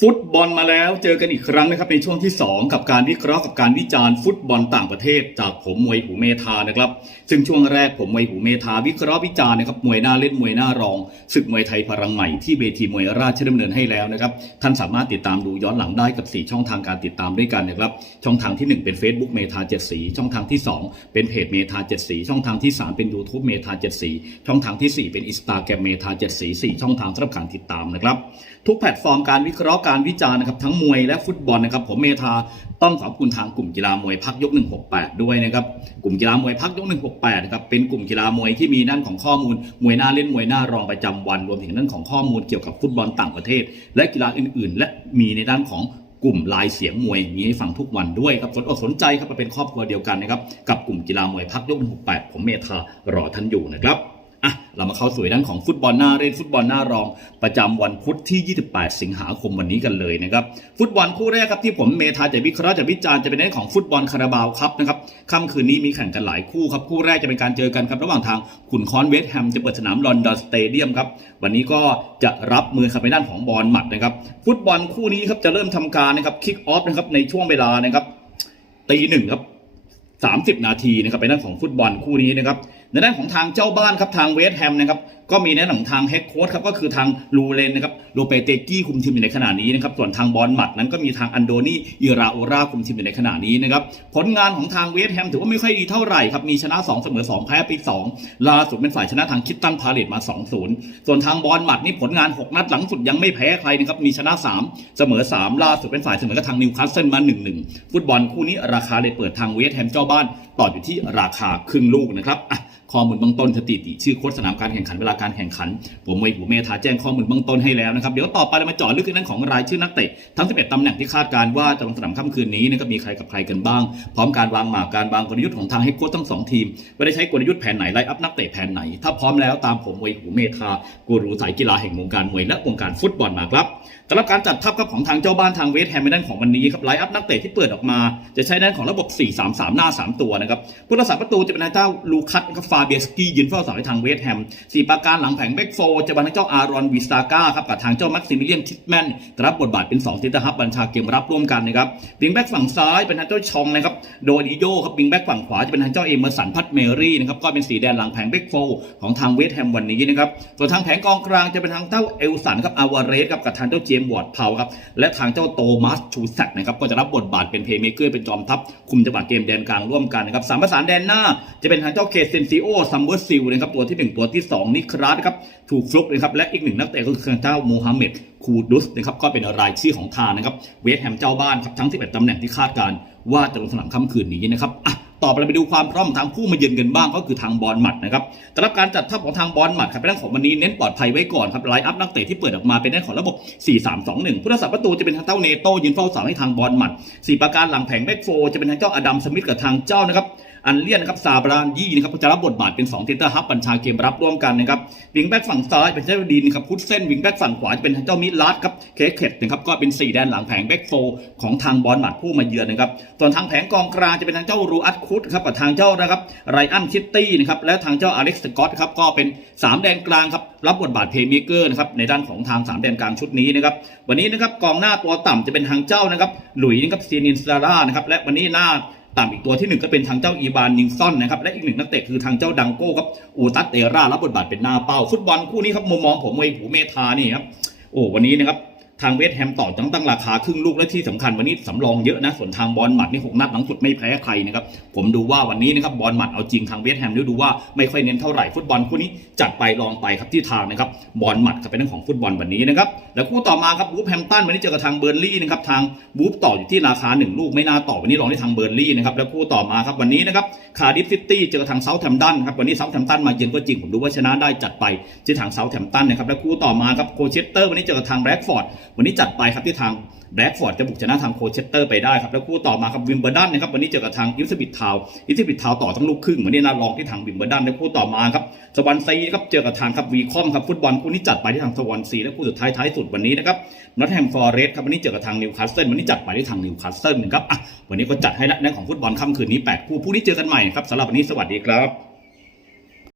ฟุตบอลมาแล้วเจอกันอีกครั้งนะครับในช่วงที่ 2 กับการวิเคราะห์กับการวิจารณ์ฟุตบอลต่างประเทศ จากผมมวยหูเมธานะครับ ซึ่งช่วงแรกผมมวยหูเมธาวิเคราะห์วิจารณ์นะครับมวยหน้าเล่นมวยหน้ารองศึกมวยไทยพลังใหม่ที่เวทีมวยราชดำเนินให้แล้วนะครับท่านสามารถติดตามดูย้อนหลังได้กับ 4 ช่องทางการติดตามด้วยกันนะครับช่องทางที่ 1 เป็น Facebook เมธาเจ็ดสีช่องทางที่ 2 เป็นเพจเมธาเจ็ดสีช่องทางที่ 3 เป็น YouTube เมธาเจ็ดสีช่องทางทีสี่4 เป็นอินสตาแกรมเมธาเจ็ดสีสี่ช่องทางสำหรับการติดตามนะครับทุกแพลตฟอร์มการวิเคราะห์การวิจารณ์นะครับทั้งมวยและฟุตบอลนะครับผมเมธาต้องขอบคุณทางกลุ่มกีฬามวยพักยก 168 ด้วยนะครับกลุ่มกีฬามวยพักยก 168นะครับเป็นกลุ่มกีฬามวยที่มีด้านของข้อมูลมวยหน้าเล่นมวยหน้ารองประจำวัน รวมถึงด้านของข้อมูลเกี่ยวกับฟุตบอลต่างประเทศ และกีฬาอื่น ๆ และมีในด้านของกลุ่มลายเสียงมวยมีให้ฟังทุกวันด้วยครับสนอกสนใจครับมาเป็นครอบครัวเดียวกันนะครับกับกลุ่มกีฬามวยพักยก 168 ผมเมธารอท่านอยู่นะครับ อะเรามาเข้าสู่ด้านของฟุตบอลหน้าเล่นฟุตบอลหน้ารองประจำวันพุธที่ 28 สิงหาคมวันนี้กันเลยนะครับฟุตบอลคู่แรกครับที่ผมเมธาจะวิเคราะห์จะวิจารณ์จะเป็นเรื่องของฟุตบอลคาราบาวครับนะครับค่ำคืนนี้มีแข่งกันหลายคู่ครับคู่แรกจะเป็นการเจอกันครับระหว่างทางขุนค้อนเวสต์แฮมจะเปิดสนามลอนดอนสเตเดียมครับวันนี้ก็จะรับมือครับในด้านของบอลหมัดนะครับฟุตบอลคู่นี้ครับจะเริ่มทำการนะครับคิกออฟนะครับในช่วงเวลานะครับตีหนึ่งครับ 30 นาทีนะครับเป็นด้านของฟุตบอลคู่นี้นะครับในด้านของทางเจ้าบ้านครับทางเวสต์แฮมนะครับ ก็มีในด้านของทางเฮดโค้ชครับก็คือทางลูเลนนะครับโลเปเตกี้คุมทีมอยู่ในขณะนี้นะครับส่วนทางบอลหมัดนั้นก็มีทางอันโดนีอิราโอราคุมทีมอยู่ในขณะนี้นะครับผลงานของทางเวสต์แฮมถือว่าไม่ค่อยดีเท่าไหร่ครับมีชนะ 2 เสมอ 2 แพ้ไป2ล่าสุดเป็นฝ่ายชนะทางคิตตันพาเลตมา 2-0 ส่วนทางบอลหมัดนี่ผลงาน 6 นัดหลังสุดยังไม่แพ้ใครนะครับมีชนะ 3 เสมอ 3 ล่าสุดเป็นฝ่ายเสมอกับทางนิวคาสเซิลมา 1-1 ฟุตบอลคู่นี้ราคาเลยเปิดทางเวสต์แฮมเจ้าบ้านต่ออยู่ที่ราคาครึ่งลูกนะครับอะ ข้อมูลเบื้องต้นสถิติชื่อโค้ชสนามการแข่งขันเวลาการแข่งขัน ผมมวยหูเมธาแจ้งข้อมูลเบื้องต้นให้แล้วนะครับ เดี๋ยวต่อไปเรามาเจาะลึกในเรื่องของรายชื่อนักเตะทั้ง 11ตำแหน่งที่คาดการว่าจะลงสนามค่ำคืนนี้นะครับมีใครกับใครกันบ้าง พร้อมการวางหมากการวางกลยุทธ์ของทางให้โค้ชทั้งสองทีมว่าได้ใช้กลยุทธ์แผนไหนไล่อัพนักเตะแผนไหน ถ้าพร้อมแล้วตามผมมวยหูเมธากูรูสายกีฬาแห่งวงการมวยและวงการฟุตบอลมาครับสำหรับการจัดทัพครับของทางเจ้าบ้านทางเวสแฮมในด้านของวันนี้ครับไลน์อัพนักเตะที่เปิดออกมา จะใช้ด้านของระบบ 4-3-3 หน้า 3 ตัวนะครับผู้รักษาประตูจะเป็นนายเจ้าลูคัสนะครับฟาเบียสกี้ยืนเฝ้าเสาให้ทางเวสต์แฮมสี่ประการหลังแผงแบ็กโฟจะเป็นทางเจ้าอารอนวิสตาก้าครับกับทางเจ้าแม็กซิมิเลียนทิทแมนรับบทบาทเป็น2เซนเตอร์ฮับบัญชาเกมรับร่วมกันนะครับบิงแบ็กฝั่งซ้ายเป็นทางเจ้าชองนะครับโดดิโยครับบิงแบ็กฝั่งขวาจะเป็นทางเจ้าเอเมอร์สันพัตเมรี่นะครับก็เป็นสีแดงหลังแผงแบ็กโฟของทางเวสต์แฮมวันนี้นะครับส่วนทางแผงกองกลางจะเป็นทางเจ้าเอลสันครับอาวาเรสครับกับทางเจ้าเจมส์วอร์ดเพาครับและทางเจ้าโตมัสชูแซกนะครับก็จะรับบทบาทเป็นเพย์เมเกอร์เป็นจอมทัพคุมจังหวะเกมแดนกลางร่วมกันนะครับสามประสานแดนหน้าจะเป็นทางเจ้าเคเซนซิโอโอซัมเบอร์ซิลนะครับตัวที่ 1 ตัวที่ 2 นิคราสครับถูกฟลุกนะครับและอีกหนึ่งนักเตะก็คือทางเจ้าโมฮัมเหม็ดคูดุสนะครับก็เป็นรายชื่อของทานะครับเวสแฮมเจ้าบ้านครับทั้ง 11ตำแหน่งที่คาดการว่าจะลงสนามค่ำคืนนี้นะครับอะต่อไปเราไปดูความพร้อมของทางผู้มาเยือนกันบ้างก็คือทางบอลหมัดนะครับสำหรับการจัดทัพของทางบอลหมัดครับเป็นเรื่องของวันนี้เน้นปลอดภัยไว้ก่อนครับไลน์อัพนักเตะที่เปิดออกมาเป็นเรื่องของระบบ 4-3-2-1 ผู้รักษาประตูจะเป็นทางเจ้าเนโต้ยืนเฝ้าเสาให้ทางบอลหมัดสี่ประการหลังแผงแบ็กโฟจะเป็นทางเจ้าอดัมสมิธกับทางเจ้านะครับ อันเลียนนะครับซาบรานยี่นะครับจะรับบทบาทเป็น2เทนเตอร์ฮับบัญชาเกมรับร่วมกันนะครับวิงแบ็กฝั่งซ้ายเป็นเจ้าดีนครับพุทเส้นวิงแบ็กฝั่งขวาจะเป็นทางเจ้ามิลัสครับเคเคตนะครับก็เป็น 4 แดนหลังแผงแบ็กโฟของทางบอลหมัดผู้มาเยือนนะครับส่วนทางแผงกองกลางจะเป็นทางเจ้ารูอัตคุตครับกับทางเจ้านะครับไรอันคิตตี้นะครับและทางเจ้าอเล็กซ์สกอตครับก็เป็น 3 แดนกลางครับรับบทบาทเพย์เมเกอร์นะครับในด้านของทาง 3 แดนกลางชุดนี้นะครับวันนี้นะครับกองหน้าตัวต่ำจะเป็นทางเจ้านะครับหลุยส์นะครับซีนินสลาร่านะครับและวันนี้หน้า ต่ำอีกตัวที่หนึ่งก็เป็นทางเจ้าอีบานนิงซอนนะครับและอีกหนึ่งนักเตะคือทางเจ้าดังโก้ครับอูตัสเตรารับบทบาทเป็นหน้าเป้าฟุตบอลคู่นี้ครับมุมมองผมมองหูเมธานี่ครับโอ้วันนี้นะครับ ทางเวสแฮมต่อตั้งตั้งราคาครึ่งลูกและที่สำคัญวันนี้สำรองเยอะนะส่วนทางบอลหมัดนี่หกนัดหลังสุดไม่แพ้ใครนะครับผมดูว่าวันนี้นะครับบอลหมัดเอาจริงทางเวสแฮมดูว่าไม่ค่อยเน้นเท่าไหร่ฟุตบอลคู่นี้จัดไปลองไปครับที่ทางนะครับบอลหมัดครับเป็นเรื่องของฟุตบอลวันนี้นะครับแล้วคู่ต่อมาครับบูฟแฮมตันวันนี้เจอกับทางเบอร์ลี่นะครับทางบูฟต่ออยู่ที่ราคาหนึ่งลูกไม่น่าต่อวันนี้ลองที่ทางเบอร์ลี่นะครับแล้วคู่ต่อมาครับวันนี้นะครับคาร์ดิฟซิตี้เจอกับทางเซาท์แฮมตันครับวันนี้เซาท์แฮมตันมาเยือนก็จริงผมดูว่าชนะได้จัดไปที่ทางเซาท์แฮมตันนะครับแล้วคู่ต่อมาครับโคเชสเตอร์วันนี้เจอกับทางแบล็กฟอร์ด วันนี้จัดไปครับที่ทางแบล็กฟอร์ดจะบุกชนะทางโคเชสเตอร์ไปได้ครับแล้วคู่ต่อมาครับวิมเบอร์ดันนะครับวันนี้เจอกับทางอิสบิททาวอิสบิททาวต่อทั้งลูกครึ่งวันนี้น่ารองที่ทางวิมเบอร์ดันแล้วคู่ต่อมาครับสวอนซีครับเจอกับทางครับวีคอมครับฟุตบอลคู่นี้จัดไปที่ทางสวอนซีและคู่สุดท้ายท้ายสุดวันนี้นะครับนอตแฮมฟอร์เรสครับวันนี้เจอกับทางนิวคาสเซิลวันนี้จัดไปที่ทางนิวคาสเซิลนะครับอะวันนี้ก็จัดให้และในของฟุตบอลค่ำคืนนี้แปดคู่พรุ่งนี้เจอกันใหม่ครับสำหรับวันนี้สวัสดีครับ